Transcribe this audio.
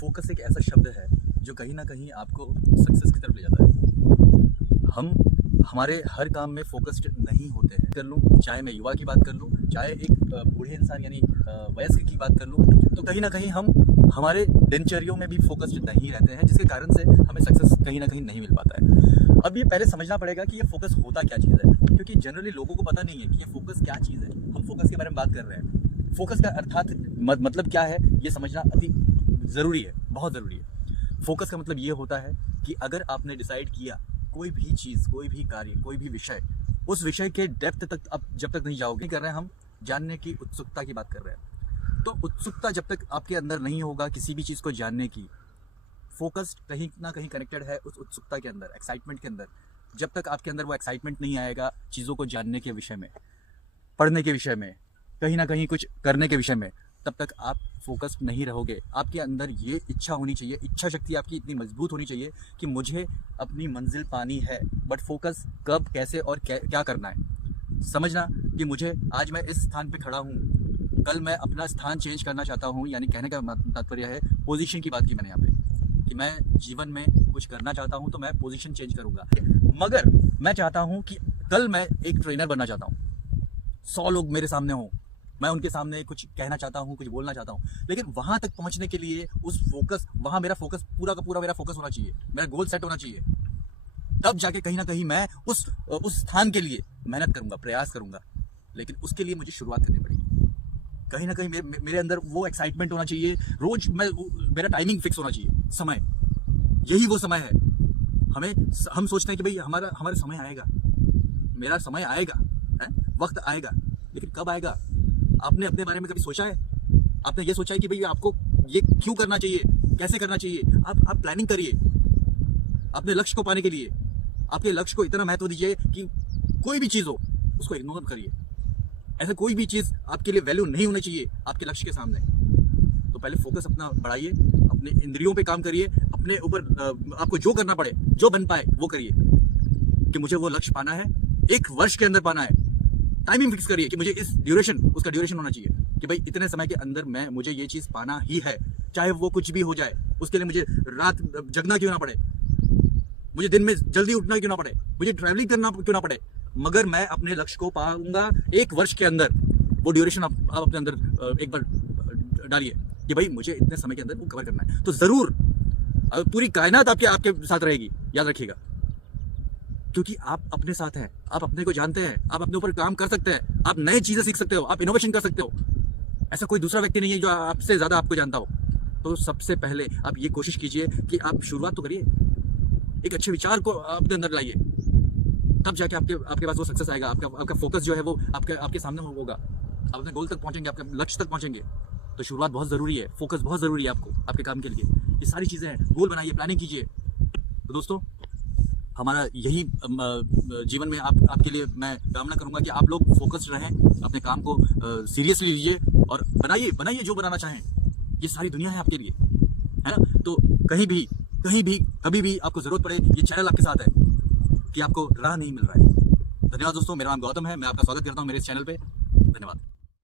Focus एक ऐसा शब्द है जो कहीं ना कहीं आपको सक्सेस की तरफ ले जाता है। हम हमारे हर काम में फोकस्ड नहीं होते हैं। कर लूँ, चाहे मैं युवा की बात कर लूँ, चाहे एक बूढ़े इंसान यानी वयस्क की बात कर लूँ, तो कहीं ना कहीं हम हमारे दिनचर्यों में भी फोकस्ड नहीं रहते हैं, जिसके कारण से हमें सक्सेस कहीं ना कहीं नहीं मिल पाता है। अब ये पहले समझना पड़ेगा कि ये फोकस होता क्या चीज़ है, क्योंकि जनरली लोगों को पता नहीं है कि ये फोकस क्या चीज़ है। हम फोकस के बारे में बात कर रहे हैं, फोकस का अर्थात मतलब क्या है ये समझना अति ज़रूरी है, बहुत ज़रूरी है। फोकस का मतलब ये होता है कि अगर आपने डिसाइड किया कोई भी चीज़, कोई भी कार्य, कोई भी विषय, उस विषय के डेप्थ तक आप जब तक नहीं जाओगे, कर रहे हैं हम जानने की उत्सुकता की बात कर रहे हैं। तो उत्सुकता जब तक आपके अंदर नहीं होगा किसी भी चीज़ को जानने की, फोकस कहीं ना कहीं कनेक्टेड है उस उत्सुकता के अंदर, एक्साइटमेंट के अंदर। जब तक आपके अंदर वो एक्साइटमेंट नहीं आएगा चीज़ों को जानने के विषय में, पढ़ने के विषय में, कहीं ना कहीं कुछ करने के विषय में, तब तक आप फोकस्ड नहीं रहोगे। आपके अंदर ये इच्छा होनी चाहिए, इच्छा शक्ति आपकी इतनी मजबूत होनी चाहिए कि मुझे अपनी मंजिल पानी है, बट फोकस कब, कैसे और क्या करना है। समझना कि मुझे आज मैं इस स्थान पे खड़ा हूँ, कल मैं अपना स्थान चेंज करना चाहता हूँ। यानी कहने का तात्पर्य है, पोजीशन की बात की मैंने यहाँ पे, कि मैं जीवन में कुछ करना चाहता हूँ तो मैं पोजीशन चेंज करूँगा। मगर मैं चाहता हूँ कि कल मैं एक ट्रेनर बनना चाहता हूँ, 100 लोग मेरे सामने हों, मैं उनके सामने कुछ कहना चाहता हूँ, कुछ बोलना चाहता हूँ, लेकिन वहाँ तक पहुँचने के लिए वहाँ मेरा फोकस पूरा का पूरा मेरा फोकस होना चाहिए, मेरा गोल सेट होना चाहिए। तब जाके कहीं ना कहीं मैं उस स्थान के लिए मेहनत करूँगा, प्रयास करूँगा। लेकिन उसके लिए मुझे शुरुआत करनी पड़ेगी। कहीं ना कहीं मेरे अंदर वो एक्साइटमेंट होना चाहिए। रोज मेरा टाइमिंग फिक्स होना चाहिए, समय, यही वो समय है। हम सोचते हैं कि भाई हमारा समय आएगा, मेरा समय आएगा, वक्त आएगा, लेकिन कब आएगा? आपने अपने बारे में कभी सोचा है? आपने ये सोचा है कि भाई आपको ये क्यों करना चाहिए, कैसे करना चाहिए? आप प्लानिंग करिए अपने लक्ष्य को पाने के लिए। आपके लक्ष्य को इतना महत्व दीजिए कि कोई भी चीज़ हो उसको इग्नोर करिए। ऐसा कोई भी चीज़ आपके लिए वैल्यू नहीं होनी चाहिए आपके लक्ष्य के सामने। तो पहले फोकस अपना बढ़ाइए, अपने इंद्रियों पे काम करिए, अपने ऊपर आपको जो करना पड़े, जो बन पाए वो करिए। कि मुझे वो लक्ष्य पाना है, 1 वर्ष के अंदर पाना है। टाइमिंग फिक्स करिए कि मुझे उसका ड्यूरेशन होना चाहिए कि भाई इतने समय के अंदर मुझे ये चीज़ पाना ही है, चाहे वो कुछ भी हो जाए। उसके लिए मुझे रात जगना क्यों ना पड़े, मुझे दिन में जल्दी उठना क्यों ना पड़े, मुझे ट्रैवलिंग करना क्यों ना पड़े, मगर मैं अपने लक्ष्य को पाऊंगा 1 वर्ष के अंदर। वो ड्यूरेशन आप अपने अंदर एक बार डालिए कि भाई मुझे इतने समय के अंदर वो कवर करना है। तो जरूर पूरी कायनात आपके साथ रहेगी, याद रखिएगा, क्योंकि आप अपने साथ हैं, आप अपने को जानते हैं, आप अपने ऊपर काम कर सकते हैं, आप नई चीजें सीख सकते हो, आप इनोवेशन कर सकते हो। ऐसा कोई दूसरा व्यक्ति नहीं है जो आपसे ज्यादा आपको जानता हो। तो सबसे पहले आप ये कोशिश कीजिए कि आप शुरुआत तो करिए, एक अच्छे विचार को अपने अंदर लाइए, तब जाके आपके पास वो सक्सेस आएगा। आपका फोकस जो है वो आपके सामने होगा, आप अपने गोल तक पहुंचेंगे, आपके लक्ष्य तक पहुंचेंगे। तो शुरुआत बहुत जरूरी है, फोकस बहुत जरूरी है आपको, आपके काम के लिए। ये सारी चीजें हैं, गोल बनाइए, प्लानिंग कीजिए। तो दोस्तों, हमारा यही जीवन में आपके लिए मैं कामना करूंगा कि आप लोग फोकस्ड रहें, अपने काम को सीरियसली लीजिए और बनाइए जो बनाना चाहें। ये सारी दुनिया है आपके लिए, है ना? तो कहीं भी कभी भी आपको जरूरत पड़े, ये चैनल आपके साथ है कि आपको राह नहीं मिल रहा है। धन्यवाद दोस्तों, मेरा नाम गौतम है, मैं आपका स्वागत करता हूँ मेरे इस चैनल पे। धन्यवाद।